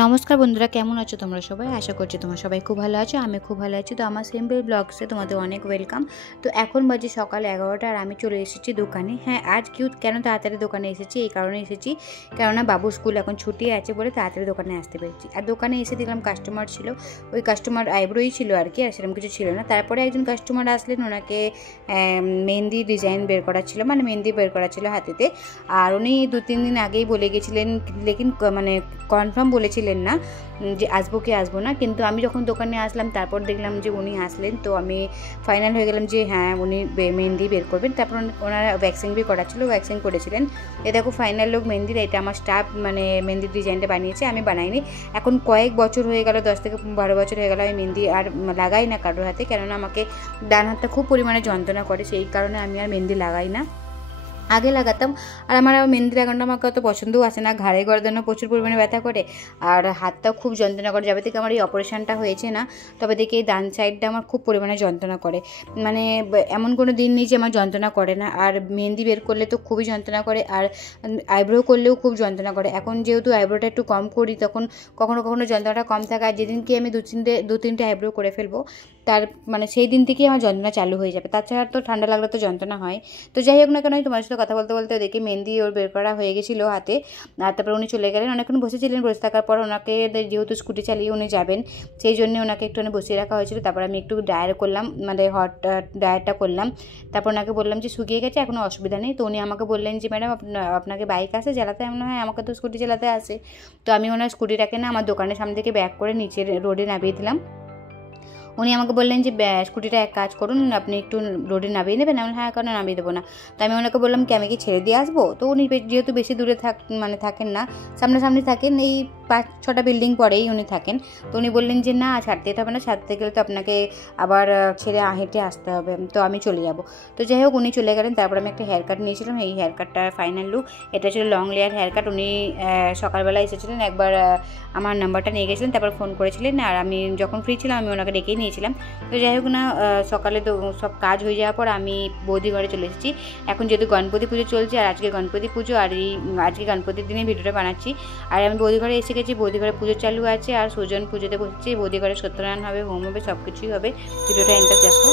নমস্কার বন্ধুরা, কেমন আছো তোমরা সবাই? আশা করছি তোমরা সবাই খুব ভালো আছো। আমি খুব ভালো আছি। তো আমার সিম্পল ব্লগসে তোমাদের অনেক ওয়েলকাম। তো এখন বাজে সকাল 11টা আর আমি চলে এসেছি দোকানে। হ্যাঁ, আজ কেন তাড়াতাড়ি দোকানে এসেছি, এই কারণে এসেছি কেননা বাবুর স্কুল এখন ছুটি আছে বলে তাড়াতাড়ি দোকানে আসতে পেরেছি। আর দোকানে এসে দেখলাম কাস্টমার ছিল, ওই কাস্টমার আইব্রোই ছিল আর কি, আর সেরকম কিছু ছিল না। তারপরে একজন কাস্টমার আসলেন, ওনাকে মেহেন্দি ডিজাইন বের করা ছিল, মানে মেহেন্দি বের করা ছিল হাতেতে। আর উনি 2-3 দিন আগেই বলে গেছিলেন, লেকিন মানে কনফার্ম বলেছিলেন না যে আসবো কি আসবো না। কিন্তু আমি যখন দোকানে আসলাম তারপর দেখলাম যে উনি আসলেন, তো আমি ফাইনাল হয়ে গেলাম যে হ্যাঁ উনি মেহেন্দি বের করবেন। তারপর ওনারা ভ্যাক্সিং বি করা ছিল, ভ্যাক্সিং করেছিলেন। এ দেখো ফাইনাল লোক মেহেন্দির, এটা আমার স্টাফ মানে মেহেন্দির ডিজাইনটা বানিয়েছে, আমি বানাইনি। এখন কয়েক বছর হয়ে গেল, 10 থেকে 12 বছর হয়ে গেল আমি মেহেন্দি আর লাগাই না কারোর হাতে, কেননা আমাকে ডান হাতটা খুব পরিমাণে যন্ত্রণা করে, সেই কারণে আমি আর মেহেন্দি লাগাই না। আগে লাগাতাম, আর আমার মেহেন্দি লাগানোটা আমাকে অত পছন্দও আসে না, ঘাড়ে গর্দানও প্রচুর পরিমাণে ব্যথা করে আর হাতটাও খুব যন্ত্রণা করে। যবে থেকে আমার এই অপারেশনটা হয়েছে না, তবে থেকে এই ডান সাইডটা আমার খুব পরিমাণে যন্ত্রণা করে, মানে এমন কোনো দিন নেই যে আমার যন্ত্রণা করে না। আর মেহেন্দি বের করলে তো খুবই যন্ত্রণা করে, আর আইব্রো করলেও খুব যন্ত্রণা করে। এখন যেহেতু আইব্রোটা একটু কম করি, তখন কখনো কখনো যন্ত্রণাটা কম থাকে, আর যেদিনকে আমি দু তিনটে আইব্রো করে ফেলবো তার মানে সেই দিন থেকেই আমার যন্ত্রণা চালু হয়ে যাবে। তাছাড়া তো ঠান্ডা লাগলে তো যন্ত্রণা হয়। তো যাই হোক না কেন, তোমার সাথে কথা বলতে বলতে দেখি মেহেন্দি ওর বের করা হয়ে গেছিলো হাতে। আর তারপরে উনি চলে গেলেন, অনেকক্ষণ বসেছিলেন। বসে থাকার পর ওনাকে যেহেতু স্কুটি চালিয়ে উনি যাবেন, সেই জন্য ওনাকে একটুখানি বসিয়ে রাখা হয়েছিল। তারপর আমি একটু ড্রায়ার করলাম, মানে হট ড্রায়ারটা করলাম। তারপর ওনাকে বললাম যে শুকিয়ে গেছে, এখনও অসুবিধা নেই। তো উনি আমাকে বললেন যে ম্যাডাম আপনাকে বাইক আসে চালাতে? এমন হয় আমাকে তো স্কুটি চালাতে আসে। তো আমি ওনার স্কুটিটাকে না আমার দোকানের সামনে থেকে ব্যাক করে নিচের রোডে নামিয়ে দিলাম। উনি আমাকে বললেন যে স্কুটিটা এক কাজ করুন, আপনি একটু রোডে নামিয়ে নেবেন। আমি হ্যাঁ, কেন নামিয়ে দেবো না। তো আমি ওনাকে বললাম কি আমি কি ছেড়ে দিয়ে আসবো? তো উনি যেহেতু বেশি দূরে থাকেন না, সামনাসামনি থাকেন, এই 5-6টা বিল্ডিং পরেই উনি থাকেন। তো উনি বললেন যে না, ছাড়তে যেতে হবে না, ছাড়তে গেলে তো আপনাকে আবার ছেড়ে হেঁটে আসতে হবে, তো আমি চলে যাব। তো যাই হোক উনি চলে গেলেন। তারপর আমি একটা হেয়ার কাট নিয়েছিলাম, এই হেয়ার কাটটার ফাইনাল লুক এটা ছিল লং লেয়ার হেয়ার কাট। উনি সকালবেলা এসেছিলেন, একবার আমার নাম্বারটা নিয়ে গেছিলেন, তারপর ফোন করেছিলেন, আর আমি যখন ফ্রি ছিলাম আমি ওনাকে ডেকেই নিয়েছিলাম। তো যাই হোক না, সকালে তো সব কাজ হয়ে যাওয়ার পর আমি বৌদি ঘরে চলে এসেছি। এখন যেহেতু গণপতি পুজো চলছে, আর আজকে গণপতি পুজো, আর আজকে গণপতির দিনে ভিডিওটা বানাচ্ছি। আর আমি বৌদি ঘরে এসে গেছি, বৌদি ঘরে পুজো চালু আছে, আর সুজন পুজোতে বসেছি। বৌদি ঘরে সত্যনারায়ণ হবে, হোম হবে, সব কিছুই হবে। ভিডিওটা এন্টার দেখো।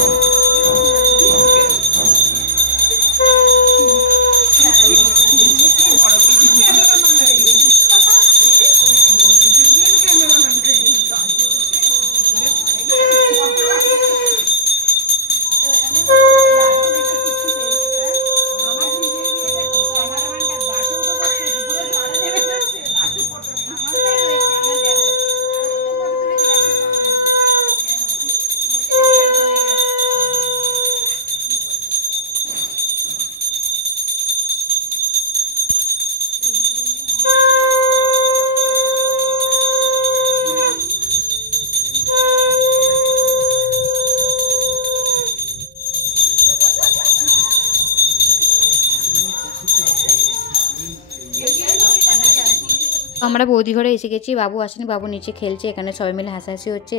আমরা বৌদি ঘরে এসে গেছি, বাবু আসেনি, বাবু নিচে খেলছে, এখানে সবাই মিলে হাসাহাসি হচ্ছে।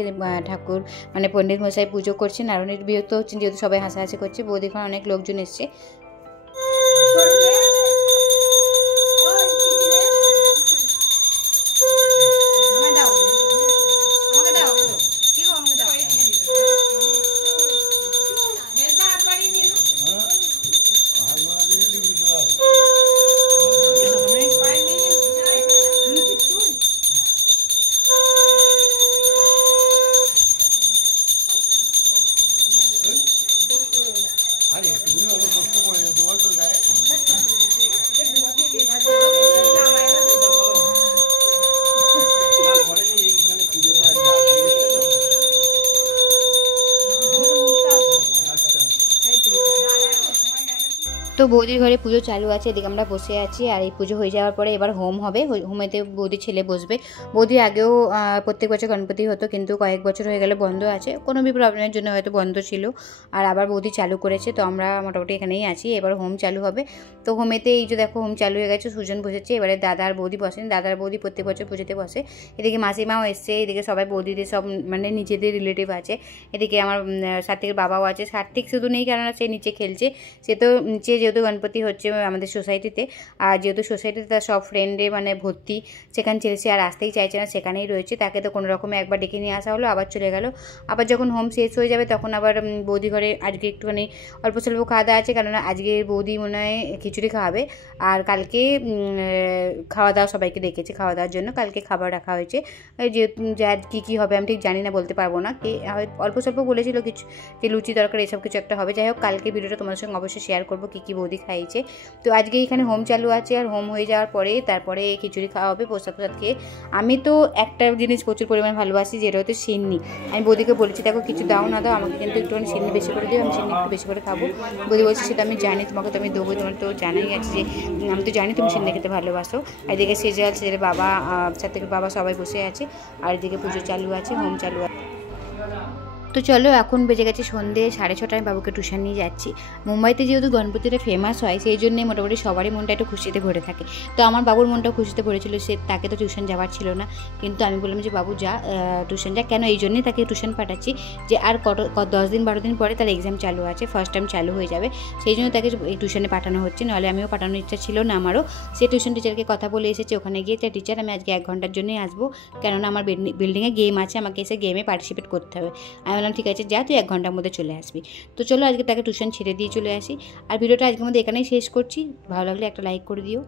ঠাকুর মানে পণ্ডিত মশাই পুজো করছেন, আর উনি বিরক্ত হচ্ছেন যেহেতু সবাই হাসাহাসি করছে। বৌদি ঘরে অনেক লোকজন এসছে। তো বৌদির ঘরে পুজো চালু আছে, এদিকে আমরা বসে আছি। আর এই পুজো হয়ে যাওয়ার পরে এবার হোম হবে, হোমেতে বৌদির ছেলে বসবে। বৌদি আগেও প্রত্যেক বছর গণপতি হতো, কিন্তু কয়েক বছর হয়ে গেলে বন্ধ আছে, কোনো প্রবলেমের জন্য হয়তো বন্ধ ছিল, আর আবার বৌদি চালু করেছে। তো আমরা মোটামুটি এখানেই আছি, এবার হোম চালু হবে। তো হোমেতে এই যে দেখো হোম চালু হয়ে গেছে, সুজন বসেছে, এবারে দাদা আর বৌদি বসেন। দাদার বৌদি প্রত্যেক বছর পুজোতে বসে। এদিকে মাসিমাও এসছে, এদিকে সবাই বৌদিদের সব মানে নিজেদের রিলেটিভ আছে। এদিকে আমার সাত্বিকের বাবাও আছে। সাত্বিক শুধু নেই, কেননা সে নিচে খেলছে, সে তো নিচে যেহেতু যেহেতু গণপতি হচ্ছে আমাদের সোসাইটিতে, আর যেহেতু সোসাইটিতে তার সব ফ্রেন্ডে মানে ভর্তি, সেখানে ছেলেছে আর আসতেই চাইছে না, সেখানেই রয়েছে। তাকে তো কোনো রকমে একবার ডেকে নিয়ে আসা হলো, আবার চলে গেল। আবার যখন হোম শেষ হয়ে যাবে তখন আবার বৌদি ঘরে আজকে একটুখানি অল্প স্বল্প খাওয়া দাওয়া আছে, কেননা আজকে বৌদি মনে হয় খিচুড়ি খাওয়াবে। আর কালকে খাওয়া দাওয়া সবাইকে ডেকেছে খাওয়া দাওয়ার জন্য, কালকে খাবার রাখা হয়েছে। যে যা কী হবে আমি ঠিক জানি না, বলতে পারবো না। অল্প স্বল্প বলেছিল কিছু, যে লুচি তরকারি এসব কিছু একটা হবে। যাই হোক, কালকে ভিডিওটা তোমাদের সঙ্গে অবশ্যই শেয়ার করবো কী বৌদি খাইয়েছে। তো আজকে এখানে হোম চালু আছে, আর হোম হয়ে যাওয়ার পরে তারপরে খিচুড়ি খাওয়া হবে প্রসাদ খেয়ে। আমি তো একটা জিনিস প্রচুর পরিমাণ ভালোবাসি, যেটা হচ্ছে সিন্নি। আমি বৌদিকে বলেছি দেখো কিছু দাও না দাও, আমাকে কিন্তু একটুখানি সিন্নি বেশি করে দিও, আমি সিন্নি একটু বেশি করে খাবো। বৌদি বলছি সেটা আমি জানি, তোমাকে তো আমি দেবো, তোমার তো জানাই আছে যে আমি তো জানি তুমি সিন্নি খেতে ভালোবাসো। আর এদিকে সেজে আছে বাবা, সাথে বাবা সবাই বসে আছে, আর এদিকে পুজো চালু আছে, হোম চালু আছে। তো চলো, এখন বেজে গেছে সন্ধ্যে 6:30, আমি বাবুকে টিউশন নিয়ে যাচ্ছি। মুম্বাইতে যেহেতু গণপতিটা ফেমাস হয়, সেই জন্যে মোটামুটি সবারই মনটা একটু খুশিতে ভরে থাকে। তো আমার বাবুর মনটাও খুশিতে ভরেছিল, তাকে তো টিউশন যাওয়ার ছিল না, কিন্তু আমি বললাম যে বাবু যা, টিউশন যা। কেন, এই জন্যই তাকে টিউশন পাঠাচ্ছি যে আর 10 দিন 12 দিন পরে তার এক্সাম চালু আছে, ফার্স্ট টাইম চালু হয়ে যাবে, সেই জন্য তাকে এই টিউশনে পাঠানো হচ্ছে। নাহলে আমিও পাঠানোর ইচ্ছা ছিল না আমারও। সে টিউশন টিচারকে কথা বলে এসেছে, ওখানে গিয়ে টিচার আমি আজকে 1 ঘন্টার জন্যই আসবো, কেননা আমার বিল্ডিংয়ে গেম আছে, আমাকে এসে গেমে পার্টিসিপেট করতে হবে। আমি বললাম ঠিক আছে যা, তুই 1 ঘন্টার মধ্যে চলে আসবি। তো চলো আজকে তাকে টিউশন ছেড়ে দিয়ে চলে আসি। আর ভিডিওটা আজকের মধ্যে এখানেই শেষ করছি। ভালো লাগলে একটা লাইক করে দিও।